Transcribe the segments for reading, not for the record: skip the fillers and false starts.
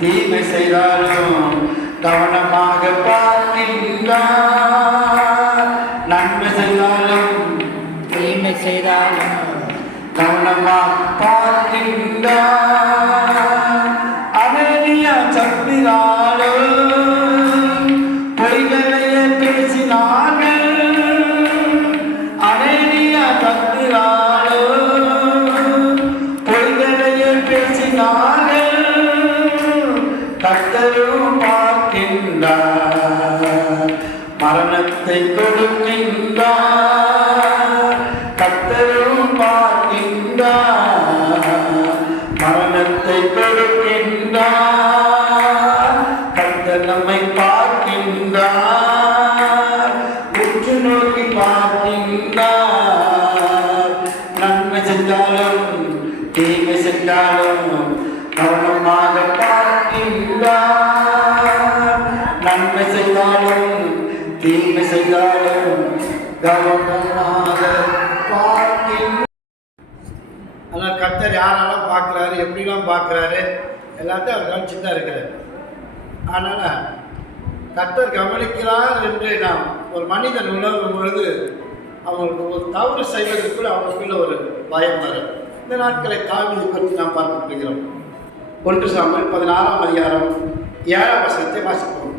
தீமை செய்தாலும் கவனமாக பார்க்கின்றார். நன்மை செய்தாலும் தீமை செய்தாலும் கவனமாக பார்க்கின்றார். அனனியா சப்பினாலும் பொய்களையே பேசினார்கள். அனனியா சப்பினாலும் பொய்களையே பேசினார்கள். கர்த்தரும் பார்க்கின்றார், மரணத்தை கொடுக்கின்றார். கர்த்தரும் பார்க்கின்றார், மரணத்தை கொடுக்கின்றார். கர்த்தர் நம்மை பார்க்கின்றார், உற்று நோக்கி பார்க்கின்றார். நன்மை செஞ்சாலும் தீமை செஞ்சாலும் கவனமாக பார்க்கின்றார். நன்மை செய்தாலும் தீமை செய்தாலும் கவனமாக பார்க்கின்றார். ஆனால் கர்த்தர் யாரெல்லாம் பார்க்குறாரு, எப்படிலாம் பார்க்குறாரு, எல்லாத்தையும் அவர் கவனிச்சு தான் இருக்கிறார். அதனால் கர்த்தர் கவனிக்கிறார் என்று நாம் ஒரு மனிதன் உணரும் பொழுது அவங்களுக்கு ஒரு தவறு செய்வதற்குள்ள அவங்களுக்குள்ள ஒரு பயம் வரும். இந்த நாட்களை தாழ்வு பற்றி நாம் பார்க்கப்படுகிறோம். 1 சாமுவேல் 16ஆம் அதிகாரம் 7ஆம் வசனத்தை வாசிப்போம்.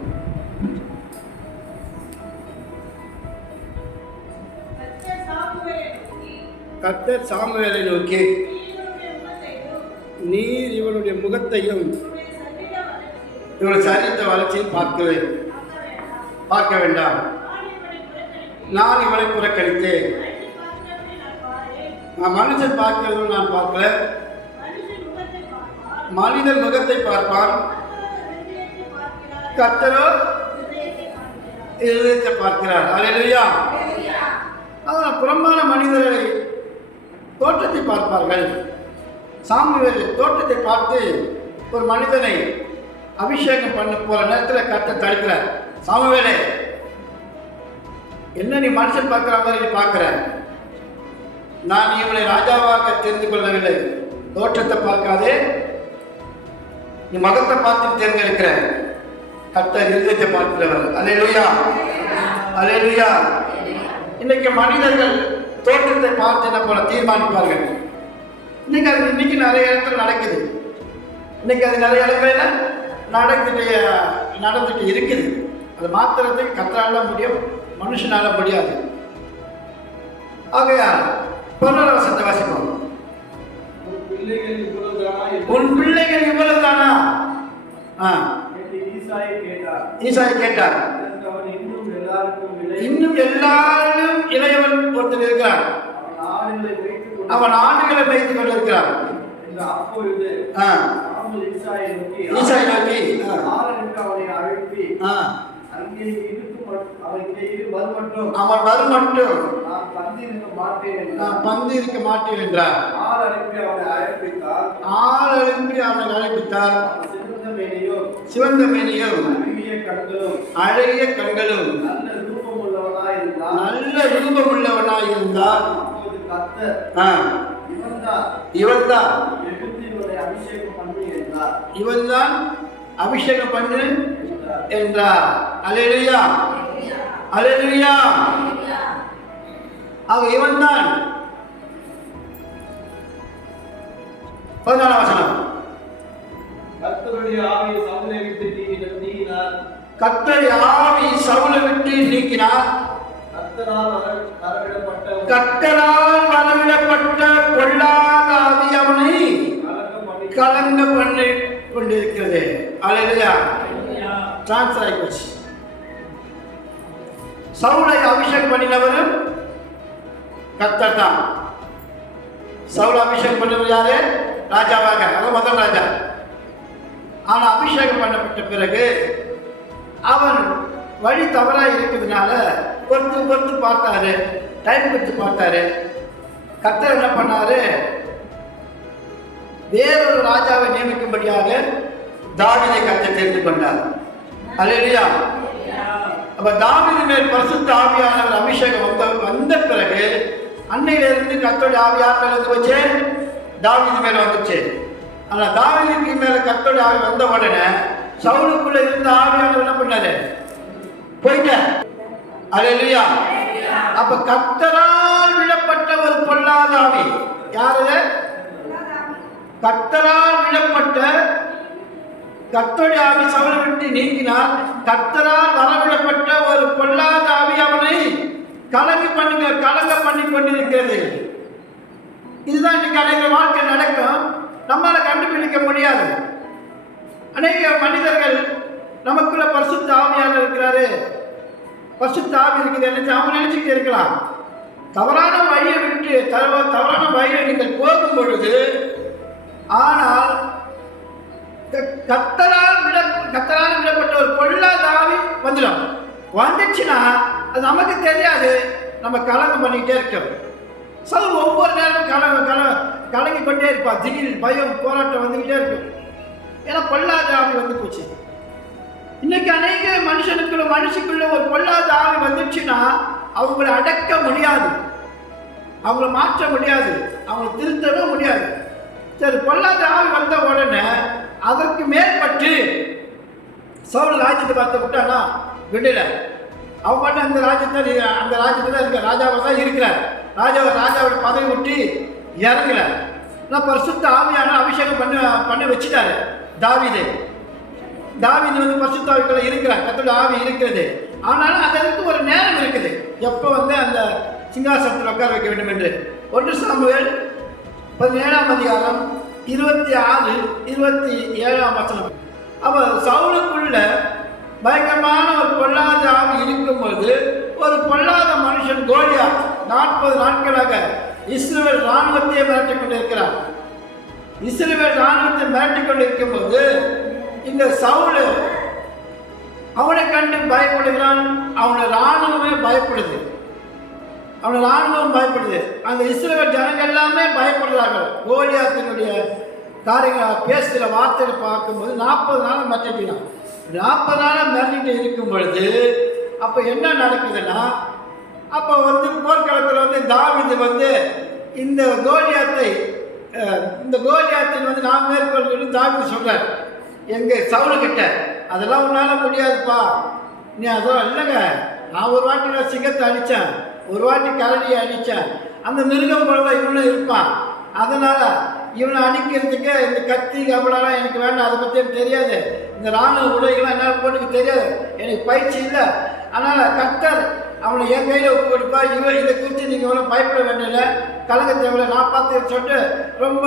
கர்த்தர் சாமுவேலை நோக்கி, நீர் இவனுடைய முகத்தையும் இவனுடைய சரீரத்தை வளர்ச்சியும் பார்க்க வேண்டாம். நான் இவனை புறக்கணித்தேன். மனுஷன் பார்க்கிறது நான் பார்க்கல, மனிதன் முகத்தை பார்ப்பான், கர்த்தரோ இதயத்தை பார்க்கிறார். அல்லேலூயா. அதான் புறம்பான மனிதர்களை தோற்றத்தை பார்ப்பார்கள். சாமுவேல் தோற்றத்தை பார்த்து ஒரு மனிதனை அபிஷேகம் பண்ண போற நேரத்தில் கர்த்தர் தடுக்கிறார். சாமுவேலே, என்ன நீ மனுஷன் பார்க்குற மாதிரி பார்க்குற? நான் இவனை ராஜாவாக தெரிந்து கொள்ளவில்லை. தோற்றத்தை பார்க்காதே, நீ மகத்தை பார்த்து தேர்ந்தெடுக்கிற. கர்த்தர் இருதயத்தை பார்க்கிறவர். அல்லேலூயா, அல்லேலூயா. இன்னைக்கு மனிதர்கள் தோற்றத்தை பார்த்து என்ன போல தீர்மானிப்பார்கள். இன்னைக்கு நிறைய இடத்துல நடக்குது. இன்னைக்கு அது நிறைய இடங்களில் நடந்துட்டு இருக்குது. அது மாத்திரத்துக்கு கர்த்தரால முடியும், மனுஷனால முடியாது. ஆகையால் 11 வசனத்தை வாசிப்போம். உன் பிள்ளைகள் இவ்வளவுதானா? ஈசாய் கேட்டார். இன்னும் எல்லாரும் இளையவன் ஒருத்தர் இருக்கிறார், அவன் ஆடுகளை வைத்துக் கொண்டிருக்கிறான். ஈசாய் நோக்கி அவன் வரும் மட்டும் நான் பந்து இருக்க மாட்டேன் என்றார். ஆள் அனுப்பி அவனை அழைப்பித்தார். சிவந்த மேனியும் அழகிய கண்களும் நல்ல ரூபம் உள்ளவனாய் இருந்தார். இவன்தான் அபிஷேகம் பண்ணு என்றார். அல்லேலூயா, அல்லேலூயா. ஆக இவன்தான் 14ஆம் வசனம். கர்த்தருடைய ஆவி சவுலை விட்டு நீக்கினார். கர்த்தரால் வரவிடப்பட்ட பொல்லாத ஆவி அவனை கலங்க பண்ணி கொண்டிருக்கிறது. அல்லேலூயா. டிரான்ஸ்ஃபர் ஆயிடுச்சு. சவுலை அபிஷேகம் பண்ணினவரும் கர்த்தர் தான். சவுல் அபிஷேகம் பண்ணவர் யாரு? ராஜாவாக, அதான் முதல் ராஜா. ஆனால் அபிஷேகம் பண்ணப்பட்ட பிறகு அவன் வழி தவறாக இருக்கிறதுனால பொறுத்து பார்த்தாரு, டைம் கொடுத்து பார்த்தாரு. கர்த்தர் என்ன பண்ணாரு? வேறொரு ராஜாவை நியமிக்கும்படியாக தாவீதை கர்த்தர் தெரிந்து கொண்டார். அல்லேலூயா. அப்ப தாவீது மேல் பரிசுத்த ஆவியானவர் அபிஷேகம் வந்த பிறகு அன்னையிலிருந்து கர்த்தருடைய ஆவி யார் மேல வந்து வச்சு? தாவீது மேல வந்துச்சு. ஆனால் தாவீதுக்கு மேல கர்த்தருடைய ஆவி வந்த உடனே சவுலுக்குள்ள இருந்த ஆவியானவர் என்ன பண்ணாரு? போயிட்டார். அல்லேலூயா. அப்ப கர்த்தரால் விடப்பட்ட ஒரு பொல்லாத ஆவி யாரு? கர்த்தரால் விடப்பட்ட கர்த்தருடைய ஆவி சவுலை விட்டு நீங்கினால் கர்த்தரால் வரவிடப்பட்ட ஒரு பொல்லாத ஆவி அவனை கலங்க பண்ணி கொண்டிருக்கிறது. இதுதான் இன்னைக்கு அநேக வாழ்க்கை நடக்கும். நம்மால கண்டுபிடிக்க முடியாது. அநேக மனிதர்கள் நமக்குள்ள பரிசுத்த ஆவியானவர் இருக்கிறாரு, பரிசுத்த ஆவி இருக்குது நினைச்சு அவன் நினைச்சுக்கிட்டு இருக்கலாம். தவறான வழியை விட்டு தவறான வழியை நீங்கள் போகும் பொழுது, ஆனால் கர்த்தரால் விடப்பட்ட ஒரு பொல்லாத ஆவி வந்துச்சுன்னா அது நமக்கு தெரியாது, நம்ம கலங்கம் பண்ணிக்கிட்டே இருக்கோம். சவுல் ஒவ்வொரு நேரமும் கலங்கி கொண்டே இருப்பான். திடீர் பயம் போராட்டம் வந்துக்கிட்டே இருக்கும். ஏன்னா பொல்லாத ஆவி வந்து போச்சு. இன்னைக்கு அநேக மனுஷனுக்குள்ள ஒரு பொல்லாத ஆவி வந்துச்சுன்னா அவங்கள அடக்க முடியாது, அவங்கள மாற்ற முடியாது, அவங்கள திருத்தவும் முடியாது. சரி, பொல்லாத ஆவி வந்த உடனே அதற்கு மேற்பட்டு சவுல் ராஜ்யத்தை பார்த்து விட்டானா விடல. அவங்க மட்டும் அந்த ராஜ்யத்தில் தான் இருக்க, ராஜாவாக தான் இருக்கிறார். ராஜாவோட பதவி விட்டு இறங்கல. நான் பரிசுத்த ஆவியான அபிஷேகம் பண்ண வச்சுட்டாரு தாவீது வந்து பரிசுத்த ஆவிக்குள்ள இருக்கிறார், கர்த்தருடைய ஆவி இருக்கிறது. ஆனாலும் அதற்கு ஒரு நேரம் இருக்குது, எப்போ வந்து அந்த சிங்காசனத்தில் உட்கார வைக்க வேண்டும் என்று. 1 சாமுவேல் 17ஆம் அதிகாரம் 26, 27ஆம் வசனம். அப்போ சவுலுக்குள்ள பயங்கரமான ஒரு பொல்லாத ஆவி இருக்கும்போது ஒரு பொல்லாத மனுஷன் கோலியாத் 40 நாட்களாக இஸ்ரவேல் ராணுவத்தையே மிரட்டிக் கொண்டிருக்கிறார். இஸ்ரவேல் ராணுவத்தை மிரட்டிக் கொண்டிருக்கும்போது இந்த சவுல் அவனை கண்டு பயப்படுகிறான். அவனை ராணுவமே பயப்படுது, அந்த இஸ்ரவேல் ஜனங்கள் எல்லாமே பயப்படுறார்கள். கோலியாத்தினுடைய காரியங்கள் பேசுகிற வார்த்தையை பார்க்கும்போது 40 நாள் மிரட்டினான். 40 நாள் மிரட்டிட்டு இருக்கும் பொழுது அப்போ என்ன நடக்குதுன்னா, அப்போ வந்து போர்க்களத்தில் வந்து தாவீது வந்து இந்த கோலியாத்தின் வந்து நான் மேற்கொள்ள தாவீது சொல்கிறார் எங்கள் சவுலுக்கிட்ட, அதெல்லாம் உன்னால் முடியாதுப்பா, நீ அதெல்லாம் இல்லைங்க, நான் ஒரு வாட்டி நான் சிங்கத்தை அடித்தேன், ஒரு வாட்டி கரடியை அடித்தேன், அந்த மிருகம் போல தான் இவனும் இருப்பான், அதனால் இவனை அடிக்கிறதுக்கு இந்த கத்தி கபலெல்லாம் எனக்கு வேண்டாம், அதை பற்றி எனக்கு தெரியாது, இந்த ராணுவ உடைகள்லாம் என்னால் போட்டுக்க தெரியாது, எனக்கு பயிற்சி இல்லை, அதனால் கர்த்தர் அவனை என் கையில் ஒப்பு கொடுப்பா, இதை குறித்து நீங்கள் இவ்வளோ பயப்பட வேண்டியதில்லை, கலங்க தேவையில்லை, நான் பார்த்து சொல்லிட்டு ரொம்ப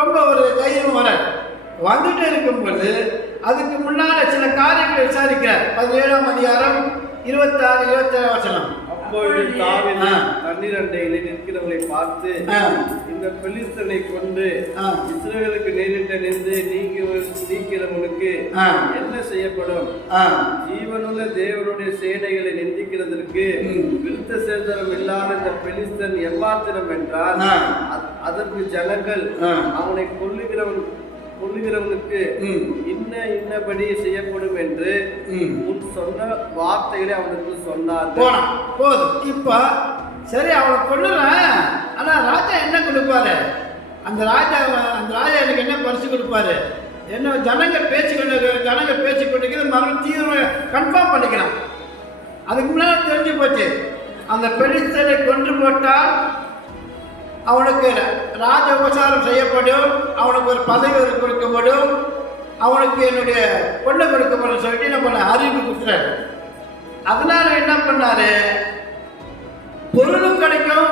ரொம்ப ஒரு தைரியம் வர வந்துட்டு இருக்கும்போது அதுக்கு முன்னால் சில காரியங்களை விசாரிக்கிறார். 17ஆம் அதிகாரம் 26, 27 வசனம். அப்பொழுது தாவீது தண்ணீர் அண்டையிலே நிற்கிறவர்களை பார்த்து, இந்த பெலிஸ்தனை கொண்டு இஸ்ரவேலுக்கு நேரிட்ட நின்று நீக்கிறவனுக்கு என்ன செய்யப்படும்? ஜீவனுள்ள தேவனுடைய சேனைகளை நிந்திக்கிறதற்கு விருத்த சேதனம் இல்லாத இந்த பெலிஸ்தன் எம்மாத்திரம் என்றால், அதற்கு ஜனங்கள் அவனை கொல்லுகிறவனுக்கு இன்னபடி செய்யப்படும் என்று உன் சொன்ன வார்த்தைகளை அவனுக்கு சொன்னார். போதும். இப்ப சரி, அவனை கொல்லுறேன், ஆனா ராஜா என்ன கொடுப்பாரு? அந்த ராஜா எனக்கு என்ன பரிசு கொடுப்பாரு? என்ன ஜனங்கள் பேசிக்கொண்டு மறுபடியும் தீவிரம் கன்ஃபார்ம் பண்ணிக்கிறான். அதுக்கு முன்னாடி தெரிஞ்சு போச்சு, அந்த பெலிஸ்தரை கொன்று போட்டால் அவனுக்கு ராஜ உபசாரம் செய்யப்படும், அவனுக்கு ஒரு பதவி கொடுக்கப்படும், அவனுக்கு என்னுடைய பொண்ணு கொடுக்கப்படும் சொல்லிட்டு நம்ம அறிவு கொடுத்துறாரு. அதனால என்ன பண்ணாரு, பொருளும் கிடைக்கும்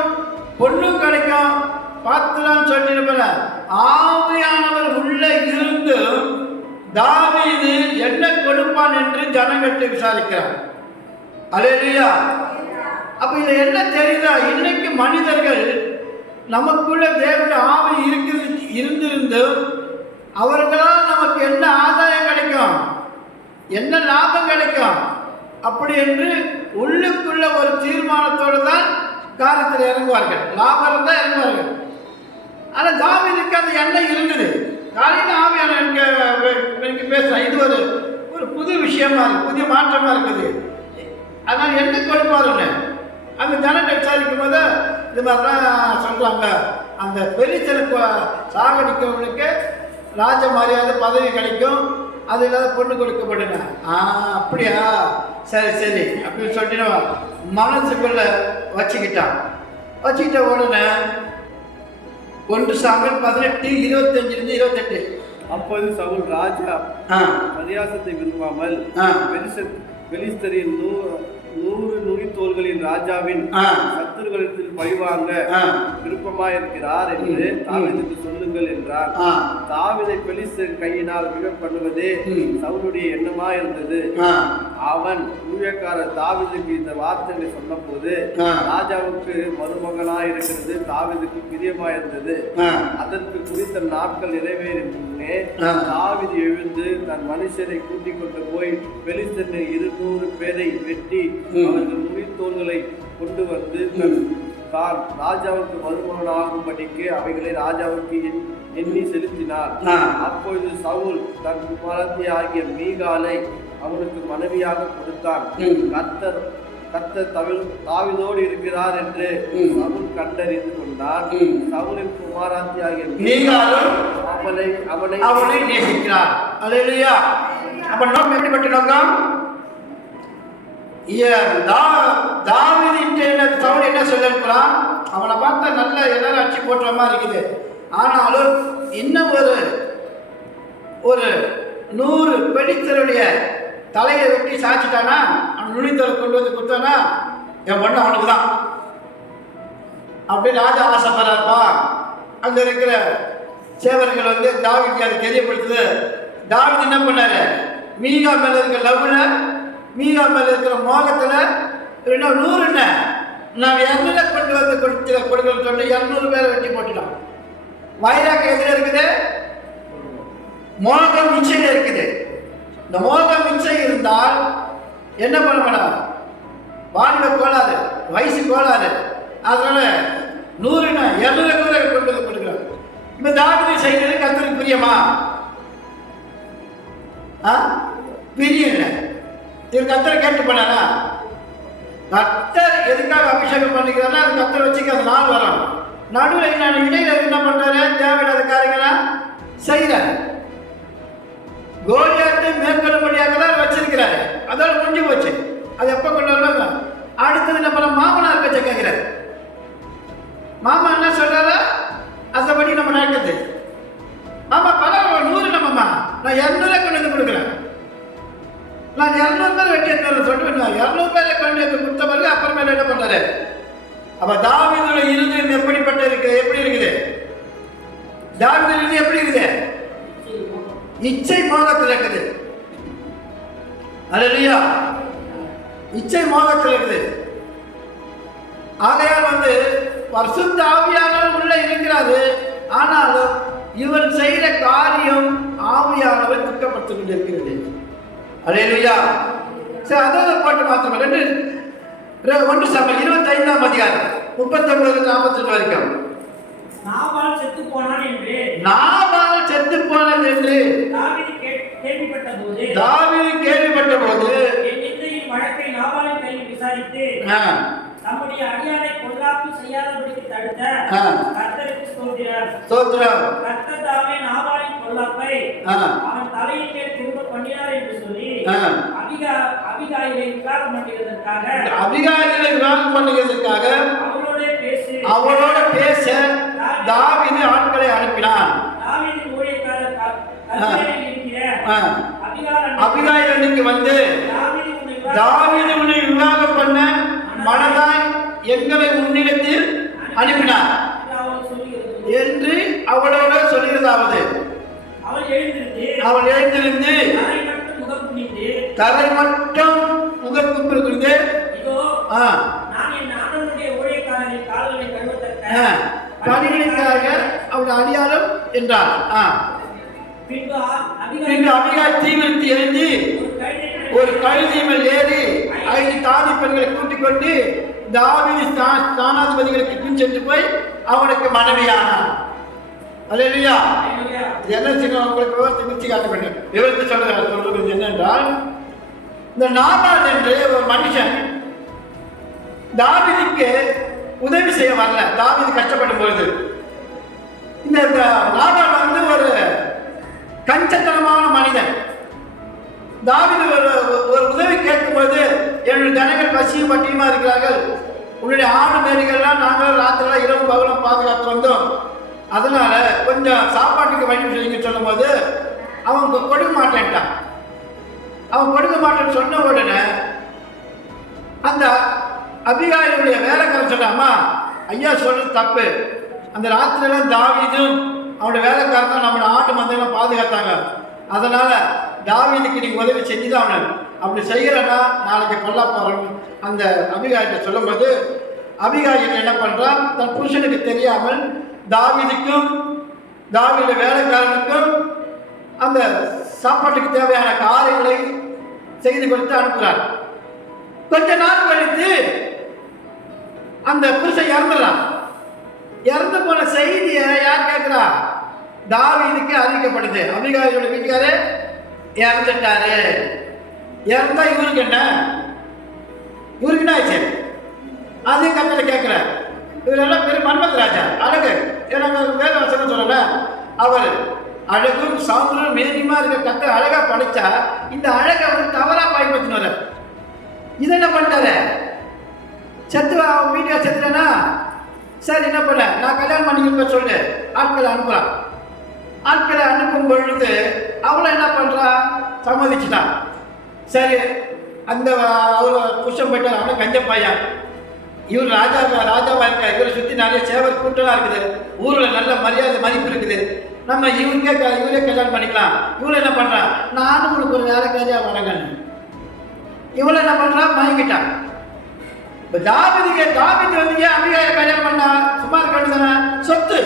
பொண்ணும் கிடைக்கும் பார்த்துலாம் சொல்லிட்டு ஆவியானவர் உள்ள இருந்து தாவீது என்ன கொடுப்பான் என்று ஜனங்கள்கிட்ட விசாரிக்கிறார். அல்லேலூயா. அப்ப இதுல என்ன தெரியுதா, இன்னைக்கு மனிதர்கள் நமக்குள்ள தேவனுடைய ஆவி இருந்திருந்தும் அவர்களால் நமக்கு என்ன ஆதாயம் கிடைக்கும், என்ன லாபம் கிடைக்கும் அப்படி என்று உள்ளுக்குள்ள ஒரு தீர்மானத்தோடு தான் காரியத்தில் இறங்குவார்கள், லாபம் தான் இறங்குவார்கள். ஆனால் தாவீதுக்கு அந்த எண்ணம் இருந்தது. காலையில் ஆவியான எனக்கு பேசுகிறேன், இது ஒரு புது விஷயமா இருக்கு, புதிய மாற்றமா இருக்குது. அதனால் என்ன கொடுப்பாருன்னு அந்த ஜனத்தை விசாரிக்கும் போது இது மாதிரிலாம் சொல்கிறாங்க, அந்த பெலிஸ்தனை சாகடிக்கிறவனுக்கு ராஜ மரியாதை பதவி கிடைக்கும், அது இல்லாத பொண்ணு கொடுக்கப்படுங்க. அப்படியா, சரி சரி அப்படின்னு சொல்லிட்டு மனசுக்குள்ள வச்சுக்கிட்ட உடனே 1 சாமுவேல் 18:25-28. அப்போது சவுல் ராஜா பரியாசத்தை விரும்பாமல் பெலிஸ்தரின் 100 நுனித்தோள்களின் ராஜாவின் சத்துருகளிடத்தில் பழிவாங்க விருப்பமாயிருக்கிறார் என்று தாவீதுக்கு சொல்லுங்கள் என்றார். தாவீதை பெலிஸ்தரின் கையினால் விழப் பண்ணுவதே சவுலுடைய எண்ணமாயிருந்தது. அவன் ஊழியக்காரர் தாவீதுக்கு இந்த வார்த்தைகளை சொன்னபோது ராஜாவுக்கு மருமகனாயிருக்கிறது தாவீதுக்கு பிரியமாயிருந்தது. அதற்கு குறித்த நாட்கள் நிறைவேறும் முன்னே தாவீது எழுந்து தன் மனுஷரை கூட்டிக் கொண்டு போய் பெலிஸ்தரின் 200 பேரை வெட்டி அவர்கள் நுனித்தோள்களை கொண்டு வந்து தான் ராஜாவுக்கு மருமகனாகும்படிக்கு அவைகளை ராஜாவுக்கு எண்ணி செலுத்தினார். அப்பொழுது சவுல் தன் குமாரத்தி ஆகிய மீகாலை அவனுக்கு மனைவியாக கொடுத்தான். கர்த்தர் தாவீதோடு இருக்கிறார் என்று சவுல் கண்டறிந்து கொண்டான். சவுலின் குமாரத்தி ஆகிய மீகாலும் அவனை நேசிக்கிறார். அல்லேலூயா. அப்ப நோக்கம் எப்படிப்பட்ட நோக்கம்? தாவீது சவுல் என்ன சொல்லிருக்கிறான்? அவனை பார்த்தா நல்ல எல்லாரும் அச்சு போட்டுற மாதிரி இருக்குது. ஆனாலும் இன்னும் ஒரு 100 பெலிஸ்தருடைய தலையை வெட்டி சாய்ச்சிட்டானா, அவன் நுனித்தலை கொண்டு வந்து கொடுத்தானா என் பொண்ணு அவனுக்கு தான் அப்படி ராஜா ஆசைப்படுறாருப்பா. அங்க இருக்கிற சேவர்கள் வந்து தாவீதுக்கு அதை தெரியப்படுத்துது. தாவீது என்ன பண்ணாரு? மீகா மேல இருக்கிற லவ்ல, மீகா மேல இருக்கிற மோகத்துல 100 என்ன நான் 200 கொண்டு வந்து கொடுக்கணும்னு சொல்லி 200 பேரை வெட்டி போட்டுட்டான். வைராக்கு எதிர இருக்குது, மோகம் மிச்சையில் இருக்குது. இந்த மோகம் மிச்சை இருந்தால் என்ன பண்ண மாட்டான்? வாழ்க்கை கோளாறு, வயசு கோளாறு. அதனால 100 200 பேரை கொண்டு வந்து கொடுக்குறான். இப்ப தாவீது செய்கிறது கர்த்தருக்கு பிரியமா? பிரியல. இது கர்த்தரை கேட்டு பண்ணாரா? கர்த்தர் எதுக்காக அபிஷேகம் பண்ணிக்கிறாரா? அது கர்த்தர் வச்சுக்க அந்த நாள் வரும். நடுவில் நான் இடையில என்ன பண்றாரு? தேவையில்லாத காரியங்களா செய்யறாரு. கோலியாத்தை மேற்கொள்ளும்படியாக தான் வச்சிருக்கிறாரு. அதோட முடிஞ்சு போச்சு. அது எப்ப கொண்டு வருவாங்க? அடுத்தது நம்ம மாமனார் பேச்ச கேட்கிறாரு. மாமா என்ன சொல்றாரு? அதபடி நம்ம நடக்குது. மாமா பல 100 நம்மம்மா நான் 200 கொண்டு வந்து கொடுக்குறேன். நான் 200 பேர் வெட்டி சொல்லிட்டு 200 பேரை கொண்டு வந்து கொடுத்த பிறகு அப்புறமேல என்ன பண்றாரு? அப்ப தாவீதுடைய இருதயம் எப்படிப்பட்ட இருக்கு? எப்படி இருக்குது? தாவீது இருதயம் எப்படி இருக்குது? இச்சை மோகத்தில் இருக்குது. அல்லேலூயா. இச்சை மோகத்தில் இருக்குது. ஆகையால் பரிசுத்த ஆவியானவர் உள்ள இருக்கிறாரு. ஆனாலும் இவர் செய்கிற காரியம் ஆவியானவர் துக்கப்பட்டுக் கொண்டிருக்கிறது. அல்லேலூயா. சரி, அதோட பாட்டு மாத்திரம் 1 சாமுவேல் 25ஆம் அதிகாரம் 39-42 வரைக்கும். நாபால் செத்து போனது என்று தாவீது கேள்விப்பட்ட போது என் வழக்கை நாபாலின் கையில் விசாரித்து நம்முடைய அடியானை பொல்லாப்பு செய்யாதபடிக்கு தடுத்த கர்த்தருக்கு ஸ்தோத்திரம். கர்த்தர் தாமே நாபாலின் பொல்லாப்பை அவன் தலையின் மேல் திரும்ப பண்ணினார் என்று சொல்லி அபிகாயிலை விவாகம் பண்ணுகிறதற்காக அவளோட பேச தாவீது ஆட்களை அனுப்பினான். அபிகாயிலுக்கு வந்து தாவீது உன்னை விவாகம் பண்ண மனதாய் எங்களை உன்னிடத்தில் அனுப்பினார் என்று அவளோட சொல்லுகிறதாவது, அவள் எழுந்திருந்து தரை மட்டும் முகப்புறது பணிகளுக்காக அவள் அடியாளம் என்றார். பின்பு அபிகாய் தீவிரத்து எழுந்தி ஒரு கழுதை மேல் ஏறி 5 தாதி பெண்களை கூட்டிக் கொண்டு தாவீது ஸ்தானாதிபதிகளுக்கு பின் சென்று போய் அவனுக்கு மனைவியானார். அல்லேலூயா. என்ன செய்யணும்? உங்களுக்கு விவரத்தை மிச்சி காட்ட வேண்டும். விவரத்தை சொல்றது என்னென்றால், இந்த நாபால் என்று ஒரு மனுஷன் தாவீதுக்கு உதவி செய்ய வரல. தாவீது கஷ்டப்படும் பொழுது இந்த நாபால் ஒரு கஞ்சத்தனமான மனிதன். தாவீது ஒரு உதவி கேட்கும்போது, என்னுடைய ஜனங்கள் பசியும் பட்டியுமா இருக்கிறார்கள், உன்னுடைய ஆடு மேரிகள்லாம் நாங்கள் ராத்திரிலாம் இரவு பகலும் பாதுகாத்து வந்தோம், அதனால கொஞ்சம் சாப்பாட்டுக்கு வழி செய்யுங்க சொல்லும் போது அவங்க கொடுக்க மாட்டேன்ட்டான். அவன் கொடுக்க மாட்டேன்னு சொன்ன உடனே அந்த அபிகாயிலுடைய வேலைக்காரன் சொன்னாமா, ஐயா சொல்றது தப்பு, அந்த ராத்திரிலாம் தாவீதும் அவனுடைய வேலைக்காரன் தான் நம்மளோட ஆட்டு மந்தையெல்லாம் பாதுகாத்தாங்க, அதனால தாவீதுக்கு நீங்க உதவி செஞ்சுதான் அவனு, அப்படி செய்யலன்னா நாளைக்கு கொல்லா போறோம் அந்த அபிகாயிட்ட சொல்லும்போது, அபிகாயில் என்ன பண்றான், தன் புருஷனுக்கு தெரியாமல் தாவீதுக்கும் தாவீது வேலைக்காரனுக்கும் அந்த சாப்பாட்டுக்கு தேவையான காரியங்களை செய்து கொடுத்து அனுப்புகிறார். கொஞ்ச நாள் கழித்து அந்த புருஷன் இறந்துடுறான். இறந்து போன செய்தியை யார் கேட்கிறா, தாவீதுக்கு அறிவிக்கப்படுது. அபிகாயிலோட வீட்டுக்காரு இறந்துட்டாரு. இறந்தா இவருக்கு என்ன ஆச்சு, அதையும் கத்தல கேட்கிற. இவரெல்லாம் பெரிய மன்மத் ராஜா, அழகு, எனக்கு வேத வசனம் சொல்லல, அவர் அழகும் சௌந்தரம் மேனியமா இருக்க கத்த அழகா படைச்சா இந்த அழகை அவர் தவறா பயன்படுத்தினார். இது என்ன பண்ணிட்டாரு, செத்துவா அவன் வீட்டுல செத்துட்டேன்னா சரி என்ன பண்ண, நான் கல்யாணம் பண்ணிக்க சொல்லு, ஆட்களை அனுப்புறான். ஆட்களை அனுப்பும் பொழுது அவளை என்ன பண்றா, சம்மதிச்சுட்டான். சரி அந்த அவர் புருஷன் போயிட்டார், அவனை கஞ்ச பையன், இவர் ராஜாவா இருக்கா, இவரை சுற்றி நிறைய சேவர் கூட்டலாம் இருக்குது, ஊரில் நல்ல மரியாதை மதிப்பு இருக்குது, நம்ம இவரே கல்யாணம் பண்ணிக்கலாம். இவளை என்ன பண்றான், நானும் உங்களுக்கு ஒரு வேலைக்காரியா வணங்கன்னு இவளை என்ன பண்றான், மயங்கிட்டான். இப்போ தாவீது வந்து ஏன் அபிகாயை கல்யாணம் பண்ணா, சும்மா இருக்க வேண்டியதானே, சொத்து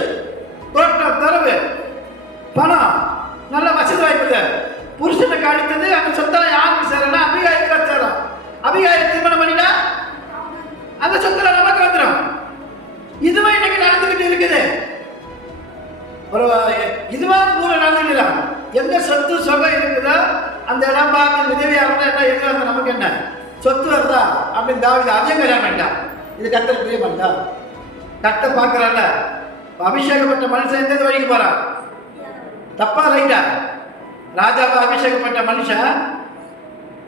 தோட்டம் தரவு பணம் நல்ல வசதி வாய்ப்பு, புருஷனுக்கு அடுத்தது அந்த சொத்தெல்லாம் யாருக்கு சேரனா, அபிகாய்க்கு தான் சேரும். அபிகாயை திருமணம் பண்ணிட்டா அந்த சொத்துல நமக்கு வந்துடும். இதுவே இன்னைக்கு நடந்துகிட்டு இருக்குது. ஒரு இதுவா ஊர நடந்துடல, எந்த சொத்து சொகம் இருக்குதோ அந்த இடம் பார்த்து உதவியா இருந்தா என்ன எது வந்து நமக்கு என்ன சொத்து வருதா அப்படின்னு தாவீது அதையும் கல்யாணம் பண்ணிட்டான். இது கர்த்தருக்கு பிரியமானதா? கர்த்தர் பார்க்கறான்ல, அபிஷேகப்பட்ட மனுஷன் எந்த வழிக்கு போறான், தப்பா ரைட்டா? ராஜாவை அபிஷேகப்பட்ட மனுஷன்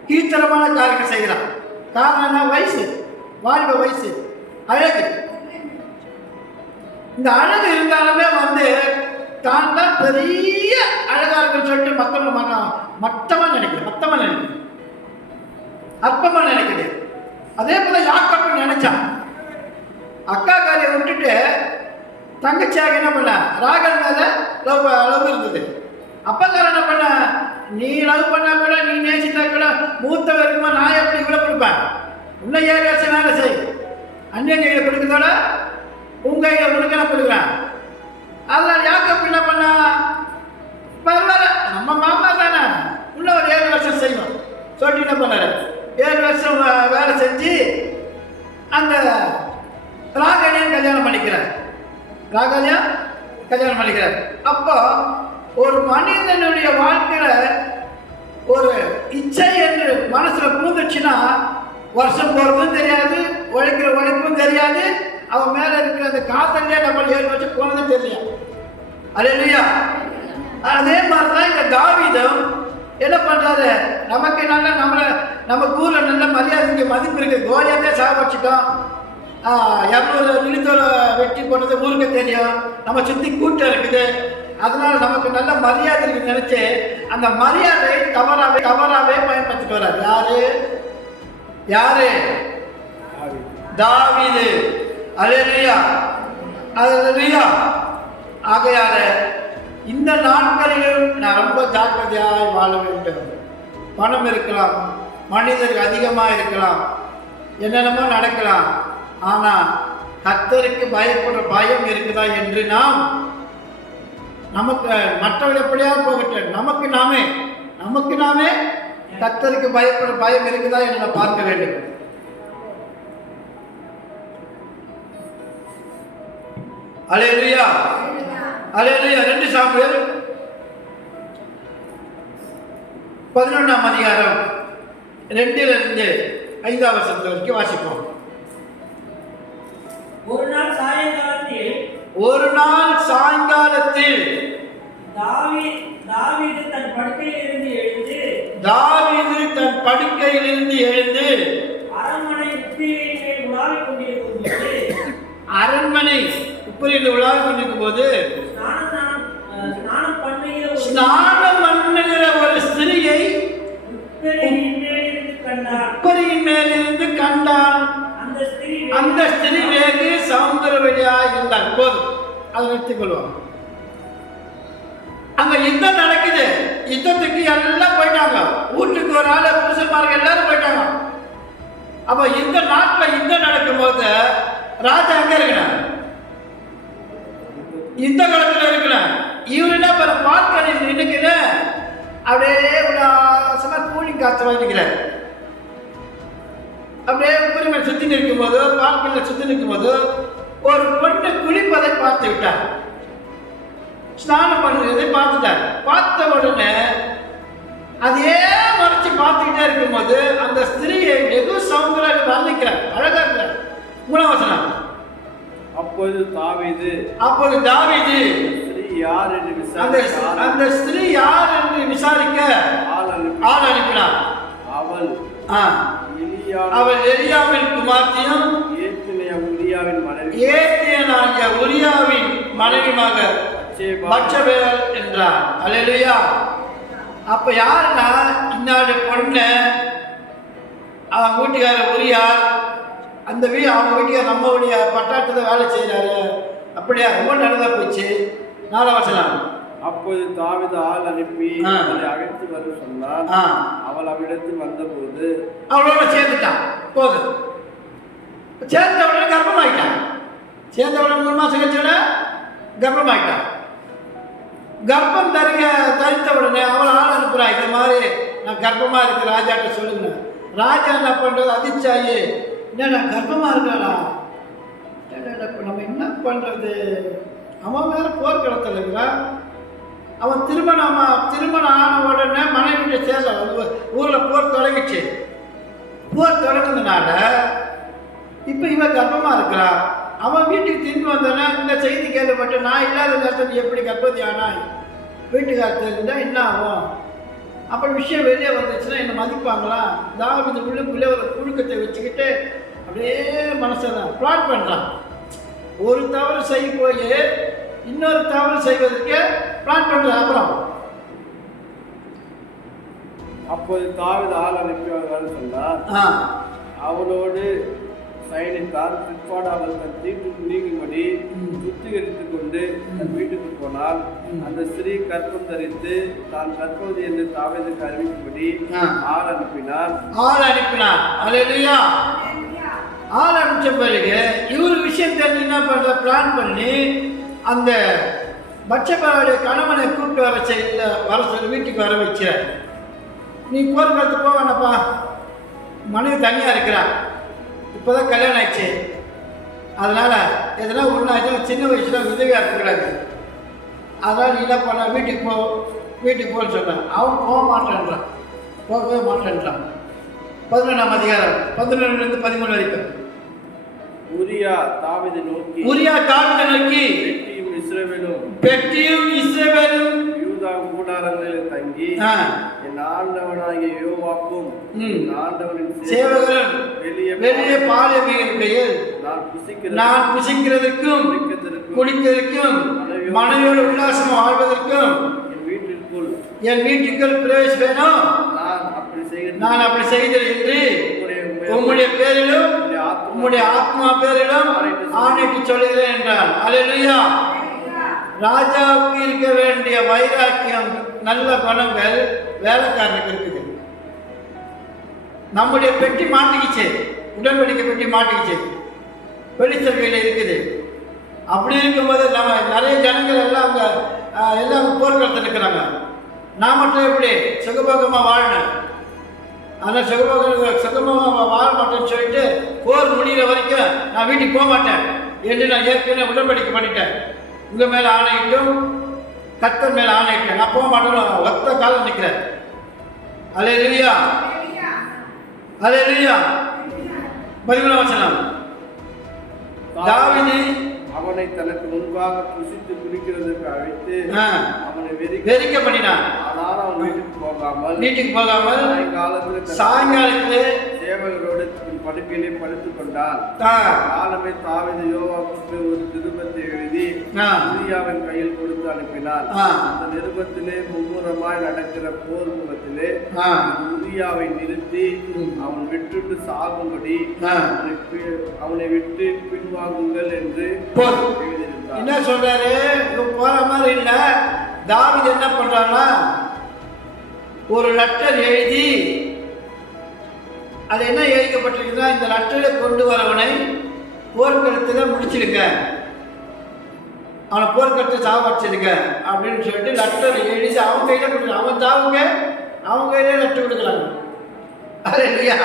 கீழ்த்தரமான காரியங்கள் செய்கிறான். காரணம் என்ன, வயசு, வாலிப வயசு, அழகு. இந்த அழகு இருந்தாலுமே வந்து தான் தான் பெரிய அழகா இருக்குன்னு சொல்லிட்டு மட்டமா நினைக்குது, அற்பமா நினைக்குது. அதே போல யாக்கோபு நினைச்சான், அக்கா காரியை விட்டுட்டு தங்கச்சியாக என்ன பண்ண, ராகல் மேல லவ் இருந்தது. அப்பக்காரன் என்ன பண்ண, நீ லவ் பண்ணா கூட, நீ நேசித்தா கூட, மூத்தவர் இருக்குமா நான் எப்படி இவ்வளவு கொடுப்பேன், இன்னும் 7 வருஷம் வேலை செய், அண்ணன் கையில் கொடுக்குறதோட உங்க கையில் உனக்கு என்ன கொடுக்குறேன். அதனால யாக்கோபு என்ன பண்ணா, பரவாயில்ல நம்ம மாமா தானே, இன்னும் ஒரு 7 வருஷம் செய்வோம் சொல்லிட்டு என்ன பண்ணாரு, 7 வருஷம் வேலை செஞ்சு அந்த ராகலியம் கல்யாணம் பண்ணிக்கிறார். அப்போ ஒரு மனிதனுடைய வாழ்க்கையில ஒரு இச்சை என்று மனசுல பூந்துச்சுன்னா வருஷம் போறதும் தெரியாது, உழைக்கிற உழைப்பும் தெரியாது, அவன் மேல இருக்கிற அந்த காத்தல்லே நம்ம 7 வருஷம் போனதும் தெரியாது. அல்லேலூயா. அதே மாதிரிதான் இந்த தாவீதும் என்ன பண்றாரு, நமக்கு நல்ல நம்ம ஊர்ல நல்ல மரியாதை மதிப்பு இருக்கு, கோலியாத்தே சாவச்சிட்டோம், 200 நிலத்தோட வெட்டி போட்டது ஊருக்கு தெரியும், நம்ம சுத்தி கூட்டம் இருக்குது, அதனால நமக்கு நல்ல மரியாதை இருக்குன்னு நினைச்சு அந்த மரியாதை தவறாவே பயன்படுத்திட்டு வர்றாரு. யாரு? தாவீது. அல்லேலூயா, அல்லேலூயா. ஆகையால இந்த நாட்களிலும் நான் ரொம்ப ஜாக்கிரதையாய் வாழ வேண்டும். பணம் இருக்கலாம், மனிதர்கள் அதிகமாக இருக்கலாம், என்னென்னமோ நடக்கலாம், ஆனால் கர்த்தருக்கு பயப்படுற பயம் இருக்குதா என்று நாம் நமக்கு மற்றவர்கள் எப்படியா போகட்டும், நமக்கு நாமே கர்த்தருக்கு பயப்படுற பயம் இருக்குதா என்று நான் பார்க்க வேண்டும். அல்லேலூயா, அல்லேலூயா. 2 சாமுவேல் 11ஆம் அதிகாரம் 2லிருந்து 5ஆம் வசனம் வரைக்கும் வாசிப்போம். ஒரு நாள் சாயங்காலத்தில் தாவீது தன் படுக்கையிலிருந்து எழுந்து அரண்மனை உப்பரியில் உலாவிக் கொண்டிருக்கும் போது ஸ்நானம் பண்ணுகிற ஒரு ஸ்திரியை உப்பரியின் மேலிருந்து கண்டான். அந்த ஸ்திரீ வேறு சௌந்தரவதியாய் இருந்தார். போதும், அதை நிறுத்திக் கொள்வோம். அங்க யுத்தம் நடக்குது. யுத்தத்துக்கு எல்லாம் போயிட்டாங்க. வீட்டுக்கு ஒரு ஆளு புருஷன்மார்கள் எல்லாரும் போயிட்டாங்க. அப்ப இந்த நாட்டுல யுத்தம் நடக்கும் போது ராஜா எங்க இருக்கிறார்? யுத்த காலத்துல இருக்கிறார். இவரு என்ன பண்ண பால்கனி நின்னுக்கிற அப்படியே உல்லாசமா கூலிங் காத்து வாங்கிக்கிறார். அப்படியே உரிமை சுத்தி நிற்கும் போது, பால்கனில சுத்தி நிற்கும் போது ஒரு பொண்ணு குளிப்பதை பார்த்து விட்டார். ஸ்நானம் பண்ணுறதை பார்த்துட்டார். பார்த்த உடனே அதே மறைச்சு பார்த்துக்கிட்டே இருக்கும்போது அந்த ஸ்திரீயை வெகு சௌந்தர்யம் வர்ணிக்கிறார், அழகா இருக்கிறார். 3ஆம் வசனம். அப்பொழுது தாவீது அந்த ஸ்திரீ யார் என்று விசாரிக்க ஆள் அனுப்பினார். அவள் எலியாவின் குமார்த்தியும் ஏத்தியனாகிய உரியாவின் மனைவியாக பட்சபேல் என்றார். அல்லேலூயா. அப்ப யாருன்னா இன்னாடு பொண்ணு, அவன் வீட்டுக்காரர் உரியார். அந்த அவங்க வீட்டுக்காரர் நம்மளுடைய பட்டாட்டத்தை வேலை செய்யறாரு. அப்படியா? ரொம்ப நல்லதா போச்சு. 4ஆம் வசனம். அப்போது தாவீது ஆள் அனுப்பி அவளை அழைத்து வர சொன்னார். அவள் அவளிடத்தில் வந்தபோது அவளோட சேர்ந்துட்டான். போதும், சேர்ந்த உடனே கர்ப்பமாயிட்டான். சேர்ந்த உடனே 3 மாசம் கழிச்சோட கர்ப்பமாயிட்டான். கர்ப்பம் தரித்த உடனே அவள் ஆள் அனுப்புறா, இந்த மாதிரி நான் கர்ப்பமா இருக்கு ராஜாட்ட சொல்லுங்க. ராஜா என்ன பண்றது? அதிர்ச்சாயி, என்னடா கர்ப்பமா இருக்காளா? நம்ம என்ன பண்றது? அவன் வேற போர்க்களத்தில் இருக்கிறான். அவன் திருமணம் ஆன உடனே மனைவிட்ட சேர ஊரில் போர் தொடங்கிச்சு. போர் தொடங்கினதுனால இப்போ இவன் கர்ப்பமாக இருக்கிறான். அவன் வீட்டுக்கு திரும்பி வந்தோன்னா இந்த செய்தி கேள்விப்பட்டு, நான் இல்லாத நேரத்தில் எப்படி கர்ப்பவதி ஆனாய்? வீட்டுக்காரர் தெரிஞ்சால் என்ன ஆகும்? அப்புறம் விஷயம் வெளியே வந்துச்சுன்னா என்னை மதிப்பாங்களா? தாவீது உள்ளுக்குள்ளே ஒரு புழுக்கத்தை வச்சுக்கிட்டு அப்படியே மனசெல்லாம் பிளாட் பண்ணுறான். ஒரு தவறு செய்ய போய் இன்னொரு தவறு செய்வதற்கு பிளான் பண்றான். அப்புறம் அப்போது தாவீது ஆள் அனுப்பி சொன்னார். அவளோடு சயனித்தார். பிற்பாடு அவள் தன் தீட்டுக்கு நீங்கும்படி சுத்திகரித்துக் கொண்டு தன் வீட்டுக்கு போனால் அந்த ஸ்திரீ கற்பம் தரித்து தான் கற்பவதி என்று தாவீதுக்கு அறிவிக்கும்படி ஆள் அனுப்பினார். அல்லேலூயா. ஆள் அனுப்பிச்ச பிறகு இவரு விஷயம் தெரிஞ்சு என்ன பண்ற பிளான் பண்ணி அந்த பட்சபாவுடைய கணவனை கூப்பிட்டு வர சொல்லி வீட்டுக்கு வர வச்ச. நீ போர்க்களத்து போவானப்பா, மனைவி தனியாக இருக்கிறான், இப்போதான் கல்யாணம் ஆயிடுச்சு, அதனால் எதனா ஒன்றாச்சும் சின்ன வயசுல உதவியாக இருக்கக்கூடாது, அதனால் நீ என்ன பண்ண வீட்டுக்கு போன்னு சொன்னான். அவன் போகவே மாட்டேன்றான். 11ஆம் அதிகாரம் 11லிருந்து 13 வரைக்கும். உரியா தாவீதை நோக்கி பெட்டியும் இஸ்ரவேலும் யூதா கூடாரங்களில் தங்கி என் ஆண்டவனாகிய யோவாக்கும் ஆண்டவனின் சேவகரும் வெளியே பாளையமையில் நான் புசிக்கிறதுக்கும் குடிக்கிறதுக்கும் மனைவியோடு உல்லாசம் வாழ்வதற்கும் என் வீட்டுக்குள் பிரவேசிப்பேனோ? நான் அப்படி செய்தேன் என்று உம்முடைய பேரிலும் உம்முடைய ஆத்மா பேரிலும் ஆணைக்கு சொல்லுகிறேன் என்றான். அல்லேலூயா. ராஜாவுக்கு இருக்க வேண்டிய வைராக்கியம், நல்ல குணங்கள் வேலைக்காரனுக்கு இருக்குது. நம்முடைய பெட்டி மாட்டிக்கிச்சு, உடன்படிக்கை பெட்டி மாட்டிக்கிச்சு, பெலிஸ்தர் கையில் இருக்குது. அப்படி இருக்கும்போது நம்ம நிறைய ஜனங்கள் எல்லாம் எல்லாம் போர்க்களத்தில் இருக்கிறாங்க. நான் மட்டும் எப்படி சுகபோகமாக வாழணும், ஆனால் சுகமாக வாழ மாட்டேன்னு சொல்லிட்டு போர் முடிகிற வரைக்கும் நான் வீட்டுக்கு போக மாட்டேன் என்று நான் ஏற்கனவே உடன்படிக்கை பண்ணிட்டேன். உங்கள் மேலே ஆணையிட்டும் கர்த்தர் மேலே ஆணையிட்டேன், நான் போக மாட்டேன்னு ஒத்த காலம் நிற்கிறேன். அல்லேலூயா. 13ஆம் வசனம். தாவீது அவனை தனக்கு முன்பாக புசித்து குடிக்கிறதுக்கு அழைத்து அவனை வெறிக்க பண்ணினான். ஆனால் அவன் வீட்டுக்கு போகாமல் சாயங்காலத்திலே சேவகரோடு படுக்கையிலே படுத்துக் கொண்டான். காலமே தாவீது யோவாபுக்கு ஒரு நிருபத்தை எழுதி உரியாவின் கையில் கொடுத்து அனுப்பினான். அந்த நிருபத்திலே மும்முரமாய் நடக்கிற போர் முகத்திலே உரியாவை நிறுத்தி அவன் விட்டுட்டு சாகும்படி அவனை விட்டு பின்வாங்குங்கள் என்று எழுதியிருந்தார். என்ன சொல்றாரு? போற மாதிரி இல்ல. தாவீது என்ன பண்றான்னா, ஒரு லெட்டர் எழுதி, அது என்ன எழுதப்பட்டிருக்குன்னா, இந்த லெட்டரை கொண்டு வரவனை போர்க்களத்தில் முடிச்சிருக்க, அவனை போர்க்களத்தை சாவடிச்சிருக்க அப்படின்னு சொல்லிட்டு லெட்டர் எழுதி அவன் கையில கொடுக்குறான். அவன் தாவுங்க அவங்க கையிலே லெட்டர் கொடுக்குறாங்க. அது இல்லையா?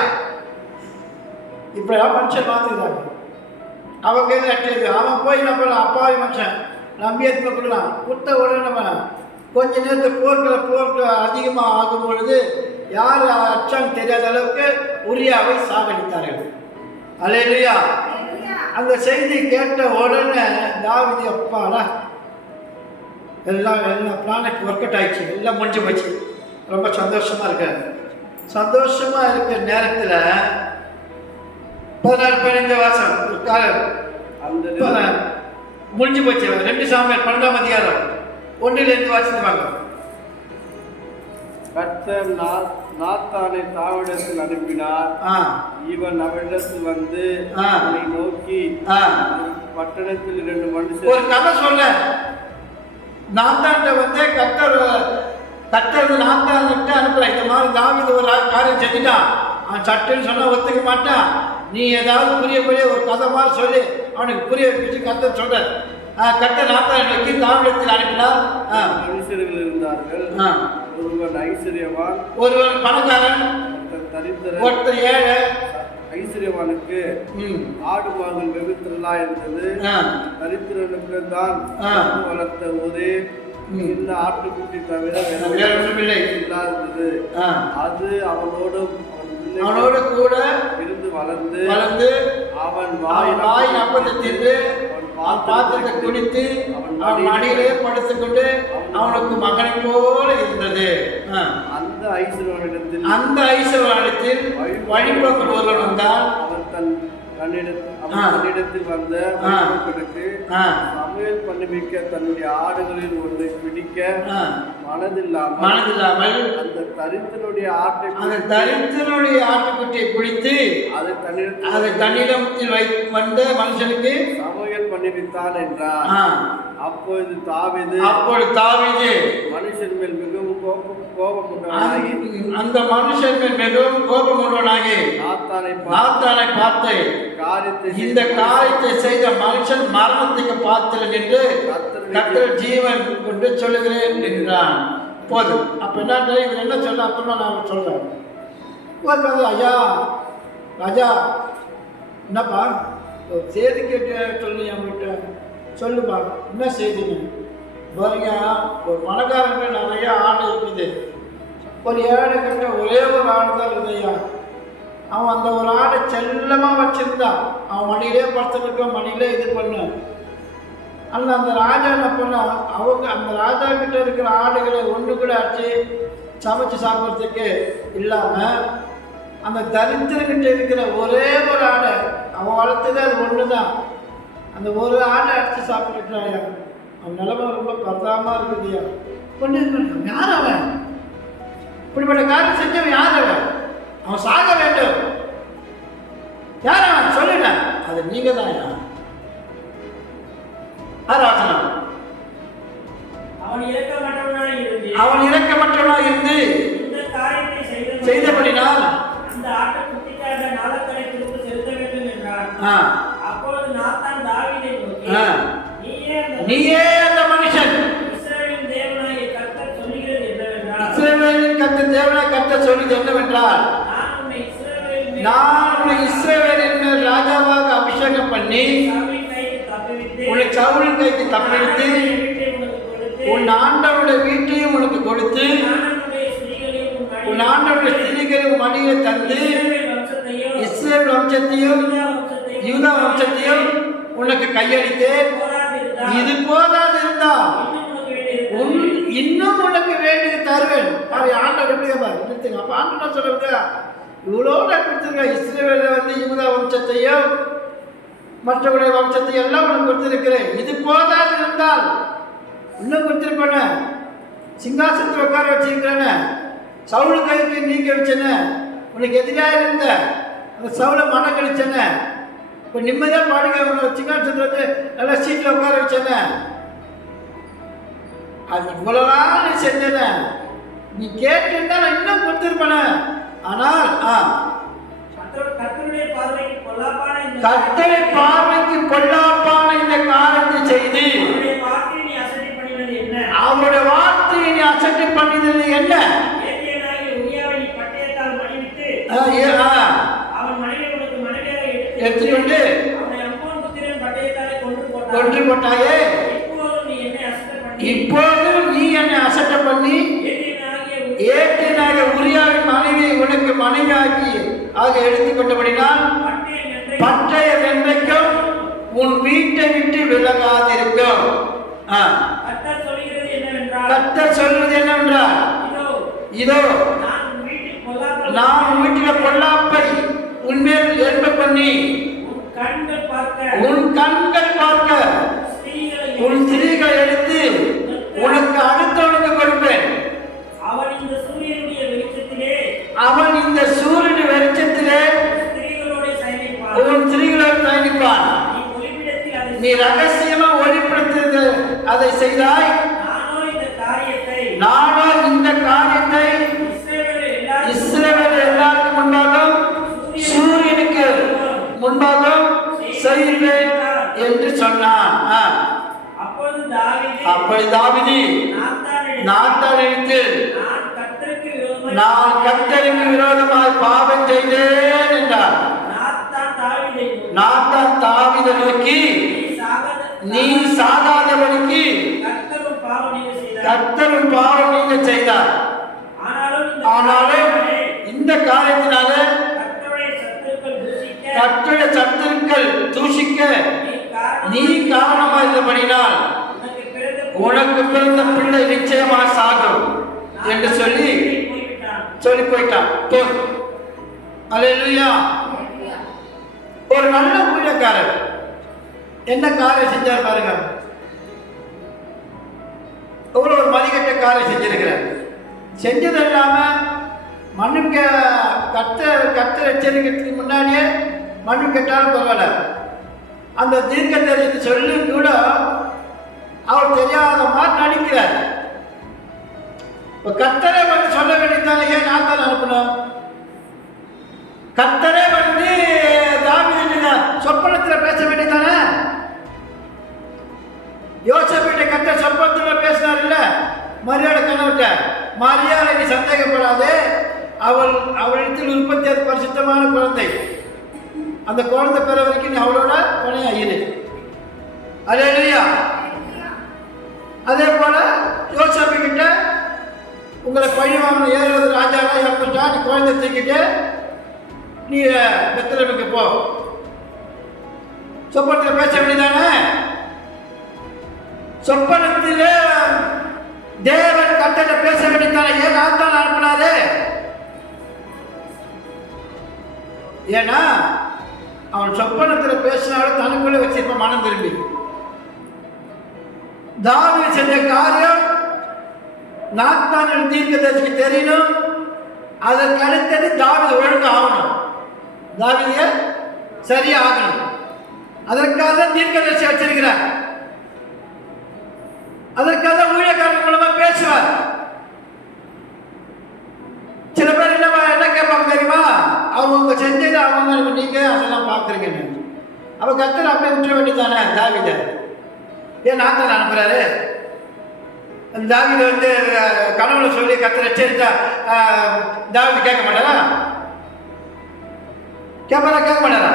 இப்போ மனுஷன் பார்த்துக்கிறாங்க. அவன் கையில் லெட்டர், அவன் போய் என்ன பண்ணலாம், அப்பாவி மனுஷன் நம்பி எடுத்து கொடுக்கலாம். கொடுத்த உடனே நம்ம கொஞ்ச நேரத்தில் போர்கள் அதிகமாக ஆகும் பொழுது யார் அச்சான்னு தெரியாத அளவுக்கு உரியாவை சாகடித்தார்கள். அல்லேலூயா. அந்த செய்தி கேட்ட உடனே தாவீது அப்பாடா எல்லாம் பிளானுக்கு ஒர்க் அவுட் ஆயிடுச்சு, எல்லாம் முடிஞ்சு போச்சு, ரொம்ப சந்தோஷமாக இருக்காரு. சந்தோஷமாக இருக்கிற நேரத்தில் 16-15 வருஷம் அந்த முடிஞ்சு போச்சு. 2 சாமியார் 12ஆம் அதிகாரம் 1-2 வாசித்துவாங்க. கர்த்தர் நாத்தானை தாவீதிடத்தில் அனுப்பினார். இவன் அவனிடத்தில் வந்து அவனை நோக்கி, பட்டணத்தில் 2 மனுஷர். ஒரு கதை சொல்ல, நாத்தான்ட்ட வந்து கர்த்தர் நாத்தான்கிட்ட அனுப்புற, இந்த மாதிரி தாவீது ஒரு காரியம் செஞ்சுட்டான், அவன் சட்டுன்னு சொன்னா ஒத்துக்க மாட்டான், நீ ஏதாவது புரிய ஒரு கதை மாதிரி சொல்லி அவனுக்கு புரிய வச்சு கர்த்தர் சொல்ற. கர்த்தர் நாத்தான் நோக்கி தாவீதிடத்தில் அனுப்பினார். மனுஷர்கள் இருந்தார்கள். ஒருவன் ஐஸ்வர்யவான், ஒருவன் பணக்காரன், ஒருத்தர் ஏழை. ஐஸ்வர்யவானுக்கு ஆடு மாடுகள் வெகு திரளா இருந்தது. தரித்திரனுக்கு தான் வளர்த்த ஒரே இந்த ஆட்டுக்குட்டி தவிர வேற ஒன்றுமில்லை இல்லாதது. அது அவனோடு கூட இருந்து வளர்ந்து அவன் வாய் அப்பத்தை தின்று பாத்திரத்தை குடித்து அவன் மடியிலே படுத்துக்கொண்டு அவனுக்கு மகனை போல இருந்தது. அந்த ஐஸ்வர்யத்தில் வழிபோக்கு ஒருவன் வந்தால் அவன் தன்னிடத்தில் வந்த சமையல் பண்ணிமிக்க தன்னுடைய ஆடுகளில் ஒன்றை பிடிக்க மனதில்லாமல் அந்த தரித்திரனுடைய ஆட்டுக்குட்டியை பிடித்து அதை தன்னிடத்தில் வந்த மனுஷனுக்கு சமையல் பண்ணிவித்தான் என்றார். அப்பொழுது தாவீது மனுஷன் மேல் மிகவும் கோபம் உண்டவனாகி, அந்த மனுஷன் மேல் மிகவும் கோபம் உண்டவனாகி நாத்தானை பார்த்து, இந்த காரியத்தை செய்த மனுஷன் மரணத்துக்கு பாத்திரன் என்று கர்த்தர் ஜீவன் கொண்டு சொல்லுகிறேன் என்றான். போதும். அப்ப என்ன இவர் என்ன சொல்ல, அப்புறமா நான் சொல்றேன். ஐயா ராஜா, என்னப்பா செய்தி கேட்டு சொல்லி அவங்ககிட்ட சொல்லுப்பா, என்ன செய்திங்க பாருங்க. ஒரு பணக்காரங்க நிறைய ஆடு இருக்குது, ஒரு ஏழை கிட்ட ஒரே ஒரு ஆடு தான் இருக்குதுய்யா. அவன் அந்த ஒரு ஆடை செல்லமாக வச்சிருந்தான், அவன் மடியிலே படுத்துருக்க, மடியிலே இது பண்ண. ஆனால் அந்த ராஜா என்ன பண்ண, அவங்க அந்த ராஜா கிட்ட இருக்கிற ஆடுகளை ஒன்று கூட அடிச்சு சமைச்சு சாப்பிட்றதுக்கு இல்லாமல் அந்த தரித்திரங்கிட்ட இருக்கிற ஒரே ஒரு ஆடை, அவன் வளர்த்ததே அது ஒன்று தான், அந்த ஒரு ஆடை அடித்து சாப்பிட்டுட்டாயா. அவன் நிலைமை ரொம்ப பரதாமல் இருக்குதுயா. கொண்டு யார் அவன்? இப்படிப்பட்ட காரியம் செஞ்சவன் யார் அவன்? அவன் சாக வேண்டும். யார் அவன் சொல்லுங்க. அது நீங்க தான். அவன் இரக்கமற்றவனாக இருந்து செய்தபடினால் அந்த ஆட்டுக்குட்டிக்காக நாளக்கரை கொடுத்து செலுத்த வேண்டும் என்றான். அப்பொழுது நாத்தான் தாவீதை நோக்கி, நீயே அந்த மனுஷன், இஸ்ரவேலின் தேவனாகிய கர்த்தர் சொல்லுகிறது என்னவென்றால், இஸ்ரவேலின் கர்த்தர் சொல்லுகிறது என்னவென்றால், நான் உன்னை இஸ்ரவேலின் மேல் ராஜாவாக அபிஷேகம் பண்ணி உன்னை சவுலின் கைக்கு தப்பிவித்து உன் ஆண்டவருடைய வீட்டையும் உனக்கு கொடுத்து உன் ஆண்டவருடைய ஸ்திரீகளையும் மடியை தந்து இஸ்ரவேல் வம்சத்தையும் யூதா வம்சத்தையும் உனக்கு கையளித்தேன். இது போதாது இருந்தால் இன்னும் உனக்கு வேண்டியது தருவேன். ஆண்டவர் எப்படி நிறுத்துங்க. அப்ப ஆண்டவர் சொல்லுங்க, இவ்வளோ நான் கொடுத்துருக்கேன். இஸ்ரவேலில் வந்து யூதா வம்சத்தையும் மற்றவருடைய வம்சத்தையும் எல்லாம் உனக்கு கொடுத்துருக்கிறேன். இது போதாது இருந்தால் இன்னும் கொடுத்துருப்பேன. சிங்காசனத்தில் உட்கார வச்சிருக்கிறேன்னு, சவுளு கைக்கு நீக்க வச்சேன்னு, உனக்கு எதிராக இருந்த அந்த சவுளை மனம் கழிச்சேன்னு, இப்போ நிம்மதியாக பாடுங்க. சிங்காசனத்தில் வந்து நல்லா சீட்டில் உட்கார வச்சேன்னு, அது இவ்வளோ நாள் நீ செஞ்சன. நீ கேட்டிருந்தா நான் இன்னும் கொடுத்துருப்பேன. ஆனால் கர்த்தருடைய பார்வைக்கு பொல்லாப்பான இந்த காரியத்தை செய்து அவருடைய வார்த்தையை நீ அசட்டை பண்ணியது என்ன? எடுத்துக்கொண்டு கொன்று போட்டாயே. இப்போது நீ என்னை அசட்டை பண்ணி ஏற்றினாக உரியாவின் மனைவியை உனக்கு மனைவியாக்கி எடுத்துக்கொண்டபடினால் பட்டயம் என்றைக்கும் உன் வீட்டை விட்டு விலகாதிருக்கும். கர்த்தர் சொல்வது என்னவென்றால், இதோ நான் வீட்டில் பொல்லாப்பை உன்மேல் ஏற்ப பண்ணி உன் கண்கள் பார்க்க உன் ஸ்திரீகளை எடுத்து உனக்கு அடுத்தவனுக்கு கொடுப்பேன். அவன் இந்த சூரியனுடைய வெளிச்சத்திலே உன் ஸ்திரீகளோடு பயணிப்பான். நீ ரகசியமா ஒளிப்படுத்துறது அதை செய்தாய். நானோ இந்த காரியத்தை இஸ்ரவேல் எல்லாருக்கும் முன்பாகவும் சூரியனுக்கு முன்பாகவும் செய்வேன் என்று சொன்னான். அப்படி தாவீது நாத்தானிடத்தில் நான் கர்த்தருக்கு விரோதமாய் பாவம் செய்தேன் என்றார். நாத்தான் தாவீதை நோக்கி, நீ சாகாதபடிக்கு கர்த்தரும் பாவம் நீங்க செய்தார். ஆனாலும் இந்த காரியத்தினால கர்த்தருடைய சத்துருக்கள் தூஷிக்க நீ காரணமா இருந்தபடினால் உனக்கு பிறந்த பிள்ளை நிச்சயமா சாகும் என்று சொல்லி போயிட்டான். அல்லேலூயா. ஒரு நல்ல ஊழியக்காரர் என்ன காரியம் செஞ்சார் பாருங்க. ஒரு மதிக்கட்ட காரியம் செஞ்சிருக்கிறார். செஞ்சது இல்லாம மண்ணுக்கு கர்த்தர் எச்சரிக்கிறதுக்கு முன்னாடியே மண்ணு கெட்டாலும் பரவாயில்ல, அந்த தீர்க்க தரிசனத்தை சொல்லி கூட அவர் தெரியாத மாதிரி நடிக்கிறார். இப்போ கர்த்தரே வந்து சொல்ல வேண்டியதானே, ஏன் நாத்தான் அனுப்பணும்? கர்த்தரே வந்து தாவீது சொப்பனத்தில் பேச வேண்டியதானே? யோசேப்பிட்ட கர்த்தர் சொப்பனத்தில் பேசினார் இல்ல, மரியாதை கணவர்கிட்ட, மரியாதை நீ சந்தேகப்படாதே, அவளிடத்தில் உற்பத்தி பரிசுத்தமான குழந்தை, அந்த குழந்தை பெற வரைக்கும் நீ அவளோட துணையா இரு. அல்லேலூயா. அதே போல யோசேப்பு கிட்ட, உங்களை பழி வாங்கின ஏழு ராஜாலாம் இறந்துட்டா, நீ குழந்தை தூக்கிட்டு நீ பெத்லகேமுக்கு போ. சொப்பனத்தில் பேச வேண்டியதானே? சொப்பனத்திலே தேவன் கர்த்தரை பேச வேண்டியதானே? ஏன் நாத்தான் அனுப்பினாரு? ஏன்னா அவன் சொப்பனத்தில் பேசினாலும் தனக்குள்ளே வச்சிருப்ப மனம் திரும்பி. தாவீது செஞ்ச காரியம் நாத்தான் தீர்க்கதரிசிக்கு தெரியணும். அதற்கு அடுத்தது தாவீது ஒழுங்கு ஆகணும், தாவீது சரியா ஆகணும். அதற்காக தீர்க்கதரிசி வச்சிருக்கிறார். அதற்காக ஊழியக்காரர்கள் மூலமா பேசுவார். சில பேர் என்ன கேட்பாங்க தெரியுமா? அவங்க செஞ்சது அவங்க நீங்க அதெல்லாம் பார்க்குறீங்க. அப்ப கர்த்தர் அப்படியே விட்டுற வேண்டியதானே தாவீதை? ஏன் நாத்தான் அனுப்புறாரு? அந்த தாவீது வந்து கனவுல சொல்லி கர்த்தர் எச்சரித்தா தாவீது கேட்க மாட்டாரா? கேட்க மாட்டாரா?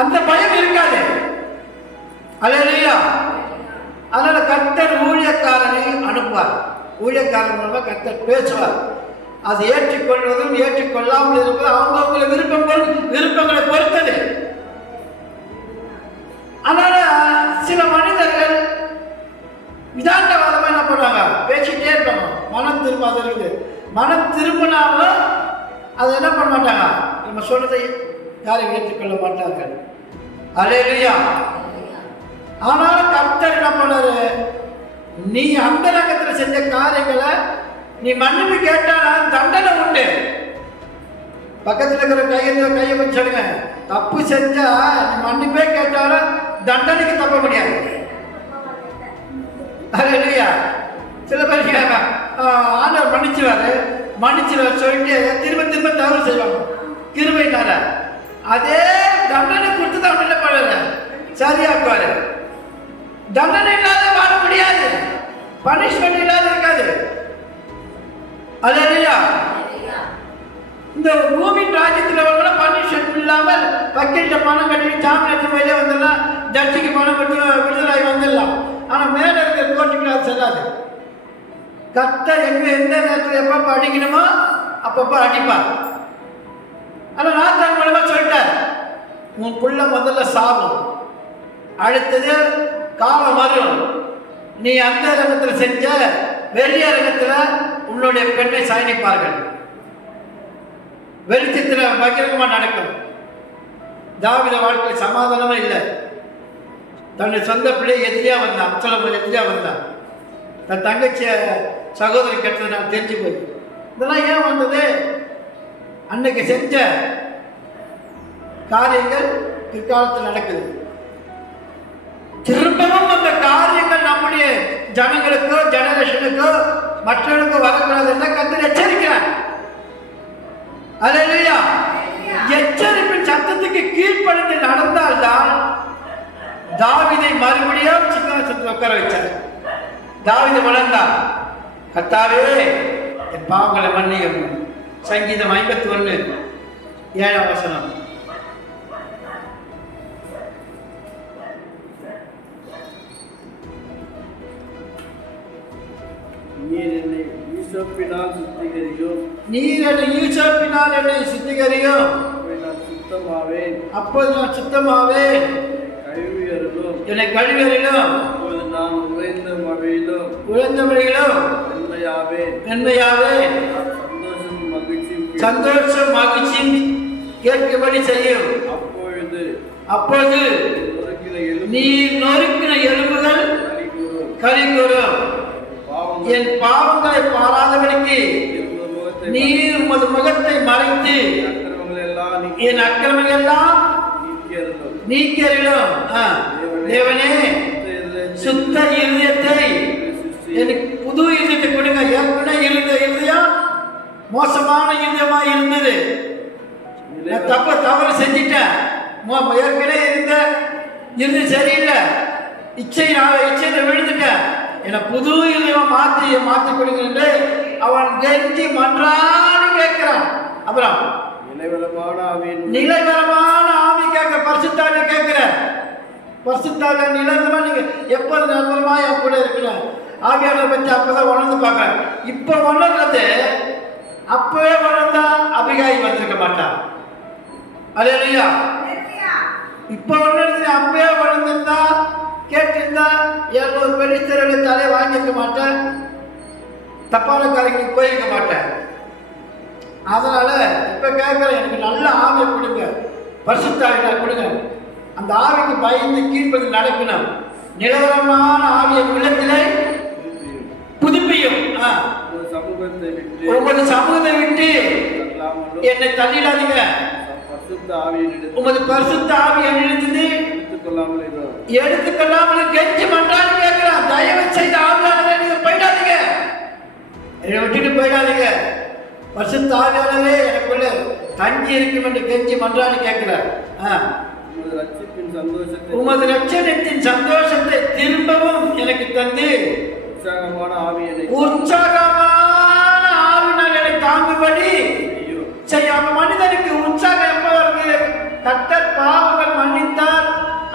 அந்த பயம் இருக்காது. அல்லேலூயா. அதனால கர்த்தர் ஊழியக்காரனை அனுப்புவார். ஊழியக்காரன் மூலமா கர்த்தர் பேசுவார். அது ஏற்றுக்கொள்வதும் ஏற்றுக்கொள்ளாமல் இருப்பது அவங்கவுங்களை விருப்பங்களை பொறுத்தது. அதனால சில மனிதர்கள் விதாண்டவாதமா என்ன பண்ணுவாங்க, பேசிக்கிட்டே இருப்பாங்க. மனம் திரும்பாத இருக்குது. மனம் திரும்பினாலும் அதை என்ன பண்ண மாட்டாங்க, நம்ம சொல்றதை யாரும் ஏற்றுக்கொள்ள மாட்டார்கள். அல்லேலூயா. ஆனாலும் கர்த்தர் என்ன பண்ணாரு, நீ அந்த ரகத்தில் செஞ்ச காரியங்களை நீ மன்னிப்பு கேட்டாலும் தண்டனை உண்டு. பக்கத்தில் இருக்கிற கையை வச்சு சொல்லுங்க, தப்பு செஞ்சா நீ மன்னிப்பே கேட்டாலும் தண்டனைக்கு தப்ப முடியாது. அல்லேலூயா. சில பேர் ஆண்டவர் மன்னிச்சுவாரு சொல்லிட்டு திரும்ப திரும்ப தவறு செய்வாங்க. கிருபையினால அதே தண்டனை கொடுத்து தான் என்ன பண்ணல, சரியாக்குவாரு. தண்டனை இல்லாத வாழ முடியாது, பனிஷ்மெண்ட் இல்லாத இருக்காது. அல்லேலூயா. இந்த பூமியின் ராஜ்யத்தில் பனிஷ்மெண்ட் இல்லாமல் வக்கீல்கிட்ட பணம் கட்டி ஜாமீன் வெளியே வந்துடலாம், ஜட்ஜிக்கு பணம் கட்டி விடுதலாகி வந்துடலாம். ஆனால் மேலே இருக்கிற கோர்ட்டுக்கு அது செல்லாது. கர்த்தர் எந்த நேரத்தில் எப்பப்போ அடிக்கணுமோ அப்பப்போ அடிப்பார். ஆனால் நாத்தான் மூலமா சொல்லிட்டார், உன் புள்ள முதல்ல சாகும், அடுத்தது காலம் வரும், நீ அந்த ரகத்தில் செஞ்ச வெளிய ரகத்தில் உன்னுடைய பெண்ணை சாயணிப்பார்கள், வெளிச்சத்தில் பகிரங்கமாக நடக்கும். தாவீது வாழ்க்கையில் சமாதானமே இல்லை. தன்னுடைய சொந்த பிள்ளை எதிரியா வந்தான், அப்சலோம் எதிரியா வந்தான். தன் தங்கச்சிய சகோதரி கெட்டது நான் தெரிஞ்சு போய். இதெல்லாம் ஏன் வந்தது? அன்னைக்கு செஞ்ச காரியங்கள் பிற்காலத்தில் நடக்குது. திரும்பவும் அந்த காரியங்கள் நம்முடைய ஜனங்களுக்கோ ஜெனரேஷனுக்கோ மற்றவர்களுக்கோ வரக்கூடாதுன்னு கர்த்தர் எச்சரிக்கிறார். அல்லேலூயா. எச்சரிப்பின் சத்தத்துக்கு கீழ்ப்படிந்து நடந்தால்தான் தாவீதை மறுபடியும் சிங்காசனத்தில் உட்கார வச்சார். தாவீது வளர்ந்தார். கர்த்தாவே என் பாவங்களை மன்னியும். சங்கீதம் 51:7. நீர் என்னை ஈசோப்பினால் சுத்திகரியும், என்னை சுத்திகரியும், அப்போது நான் சுத்தமாவேன். என்னை கழுவியறிலும், அப்போது நான் உறைந்த மழையிலும் நன்மையாவேன். சந்தோஷம் மகிழ்ச்சியும் கேட்கும்படி செய்யும். அப்போது நீ நொறுக்கின எலும்புகள் களி கூறும். என் பாவங்களை பாராதபடிக்கு நீர் உமது முகத்தை மறைத்து என் அக்கிரமங்கள் எல்லாம் நீக்கியறிலும். தேவனே, சுத்த இருதயத்தை எனக்கு புது இருதயத்தை கொடுங்க. ஏற்கனவே இருந்த இருதயம் மோசமான இருதயமா இருந்தது. தவறு செஞ்சிட்டேன். ஏற்கனவே இருந்த இருதயம் சரியில்லை, இச்சையில விழுந்துட்டேன். என்னை புது இருதயம் மாற்றி கொடுங்க என்று அவன் கெஞ்சி மன்றாடி கேட்கிறான். அப்புறம் நிலைவரமான ஆவி கேட்க பரிசுத்தாவே கேட்கிற. பரிசுத்தாவே நிலைவரமா நீங்க எப்போது நிலவரமா என் கூட இருக்கணும். ஆவியானவரை பற்றி அப்பதான் உணர்ந்து பார்க்க. இப்ப உணர்றது அப்பவே உணர்ந்தா அபிகாய் வந்திருக்க மாட்டான். அல்லேலூயா. இப்ப உணர்ந்து அப்பவே உணர்ந்திருந்தா கேட்டிருந்தா 700 பெலிஸ்தருடைய தலையை வாங்கியிருக்க மாட்டேன், தப்பான காரியங்களுக்கு போயிருக்க மாட்டேன். அதனால இப்ப கேட்கிறேன், எனக்கு நல்ல ஆவியை கொடுங்க, பரிசுத்த ஆவியை கொடுங்க. அந்த ஆவிக்கு பயந்து கீழ்ப்பது நடக்கணும். நிலவரமான ஆவியை உள்ளத்திலே புதுப்பியும். உமது சமூகத்தை விட்டு என்னை தள்ளிடாதீங்க. உமது பரிசுத்த ஆவியை எடுத்து எடுத்துக்கொள்ளாமல் கெஞ்சி மன்றாடி கேட்கிறான். தயவு செய்து ஆவியானவரே நீங்க போயிடாதீங்க, என்னை விட்டுட்டு போயிடாதீங்க. பரிசுத்த ஆவியானவரே எனக்குள்ள தங்கி இருக்கும் என்று கெஞ்சி மன்றாடி கேட்கிறார். உமது ரட்சணத்தின் சந்தோஷத்தை திரும்பவும் எனக்கு தந்து உற்சாகமான ஆவியினால் என்னை தாங்கும்படி செய்யாம. மனிதனுக்கு உற்சாகம் எப்ப வருது? கர்த்தர் பாவங்கள் மன்னித்தார்,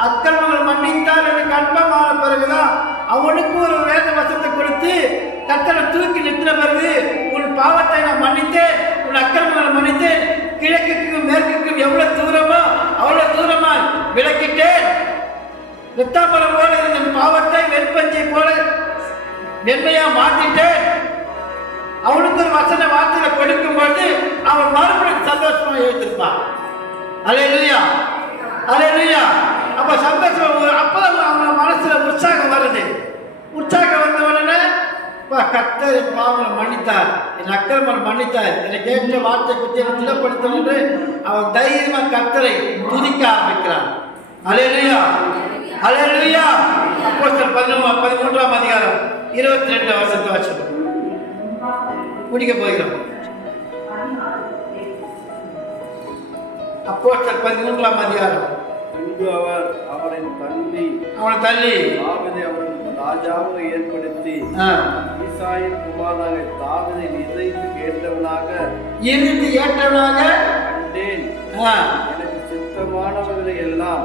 அக்கிரமங்கள் மன்னித்தார் என்று கன்ஃபார்ம் ஆன பிறகுதான் அவனுக்கு ஒரு வேத வசத்தை கொடுத்து கர்த்தரை தூக்கி நிறுத்தின பிறகு, உன் பாவத்தை நான் மன்னித்தேன், உன் அக்கிரமங்களை மன்னித்தேன், கிழக்குக்கும் மேற்குக்கும் எவ்வளவு தூரமோ அவ்வளவு தூரமா விளக்கிட்டேன். ரத்தாம்பரம் போல இருந்த பாவத்தை வெண்பஞ்சை போல மென்மையா மாத்திட்டேன். அவனுக்கு ஒரு வசன வார்த்தையில கொடுக்கும் பொழுது அவன் மறுபடியும் சந்தோஷமா எழுந்திருப்பான். அல்லேலூயா, அல்லேலூயா. அப்ப சந்தோஷம், அப்பதான் அவன் மனசுல உற்சாகம் வருது. உற்சாகம் வந்த உடனே கர்த்தர் என் பாவங்களை மன்னித்தார், என் அக்கிரமங்கள் மன்னித்தார், என்னை கேட்ட வார்த்தை குத்தி என்னை திடப்படுத்தும் என்று அவன் தைரியமா கர்த்தரை துதிக்க ஆரம்பிக்கிறான். அல்லேலூயா, அல்லேலூயா. அப்போஸ்தலர் 13ஆம் அதிகாரம் 22 வசனத்தை வாசிப்போம். முடிக்க போகிறோம். அப்போஸ்தலர் 13ஆம் அதிகாரம். பின்பு அவர் அவனை தள்ளி தாவீதை அவனுக்கு ராஜாவாக ஏற்படுத்தி ஈசாயின் குமாரனாக தாவீதின் இதயத்துக்கு ஏற்றவனாக கண்டேன். எனக்கு சித்தமானவர்களை எல்லாம்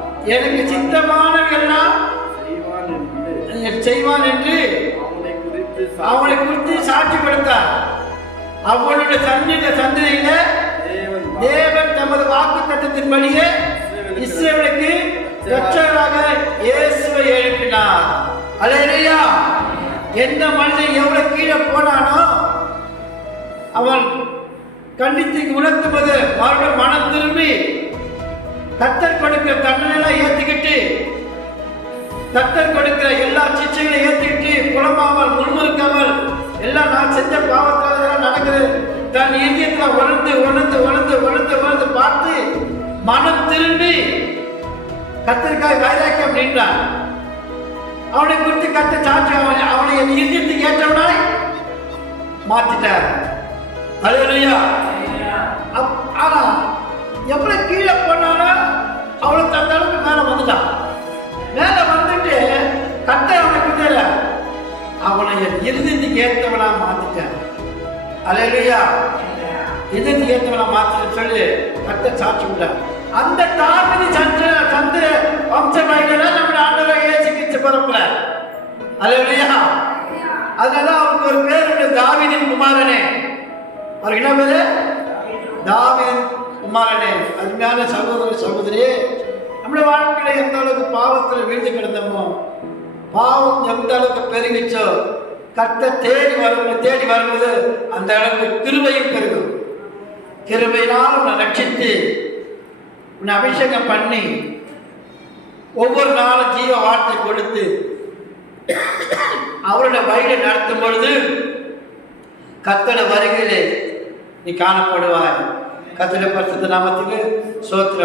செய்வான் என்று அவனை குறித்து சாட்சி கொடுத்தார். அவனுடைய சந்ததியில தேவன் தமது வாக்கு தத்தத்தின்படியே இஸ்ரவேலுக்கு இரட்சகராக இயேசுவை எழுப்பினார். அல்லேலூயா. எந்த மனிதன் எவ்வளவு கீழே போனானோ அவன் கண்டித்து உணர்த்துவது அவர்கள் மனம் திரும்பி கர்த்தர் கொடுக்கிற தண்டனையெல்லாம் ஏற்றுக்கிட்டு, கர்த்தர் கொடுக்கிற எல்லா சிச்சைகளையும் ஏற்றுக்கிட்டு, புலமாமல் முன்முறுக்காமல் எல்லாம் நான் செஞ்ச பாவத்தால் நடக்குது தன் இதயத்தில் உணர்ந்து உணர்ந்து உணர்ந்து உணர்ந்து உணர்ந்து பார்த்து மனம் திரும்பி கர்த்தருக்காய் வைராக்கியம் நின்றான். அவனை குறித்து கர்த்தர் சாட்சி அவனை என் இதயத்துக்கு ஏற்றவனாய் மாற்றிட்டார். அல்லேலூயா. ஆனா எவ்வளவு கீழே போனாலும் அவளுக்கு அந்த அளவுக்கு மேல வந்துட்டான். மேல வந்துட்டு கர்த்தர் அவனுக்கு தெரியல, அவனை என் இதயத்துக்கு ஏற்றவனா மாத்திட்டார். அல்லேலூயா. இதயத்துக்கு ஏற்றவனா மாத்தின்னு சொல்லி கர்த்தர் சாட்சி விட்டார். அந்த தாவீது சந்திர வம்சமாயில நம்ம ஆண்டவர் இயேசு கிறிஸ்து பிறக்கிறார். அல்லேலூயா. அதனால அவருக்கு ஒரு பேர் உண்டு, தாவீதின் குமாரனே. அவருக்கு என்ன பேரு? தாவீதின் குமாரனே. அருமையான சகோதர சகோதரியே, நம்முடைய வாழ்க்கையில எந்த அளவுக்கு பாவத்தில் வீழ்ந்து கிடந்தோமோ, பாவம் எந்த அளவுக்கு பெருகிச்சோ, கர்த்தர் தேடி வரும்போது அந்த அளவுக்கு கிருபையும் பெருகும். கிருபையினால் உன்னை ரட்சித்து உன்னை அபிஷேகம் பண்ணி ஒவ்வொரு நாளும் ஜீவ வார்த்தை கொடுத்து அவருடைய வழியை நடத்தும் பொழுது கர்த்தருடைய வருகையிலே நீ காணப்படுவாய். கர்த்தருடைய பரிசுத்த நாமத்துக்கு ஸ்தோத்திரம்.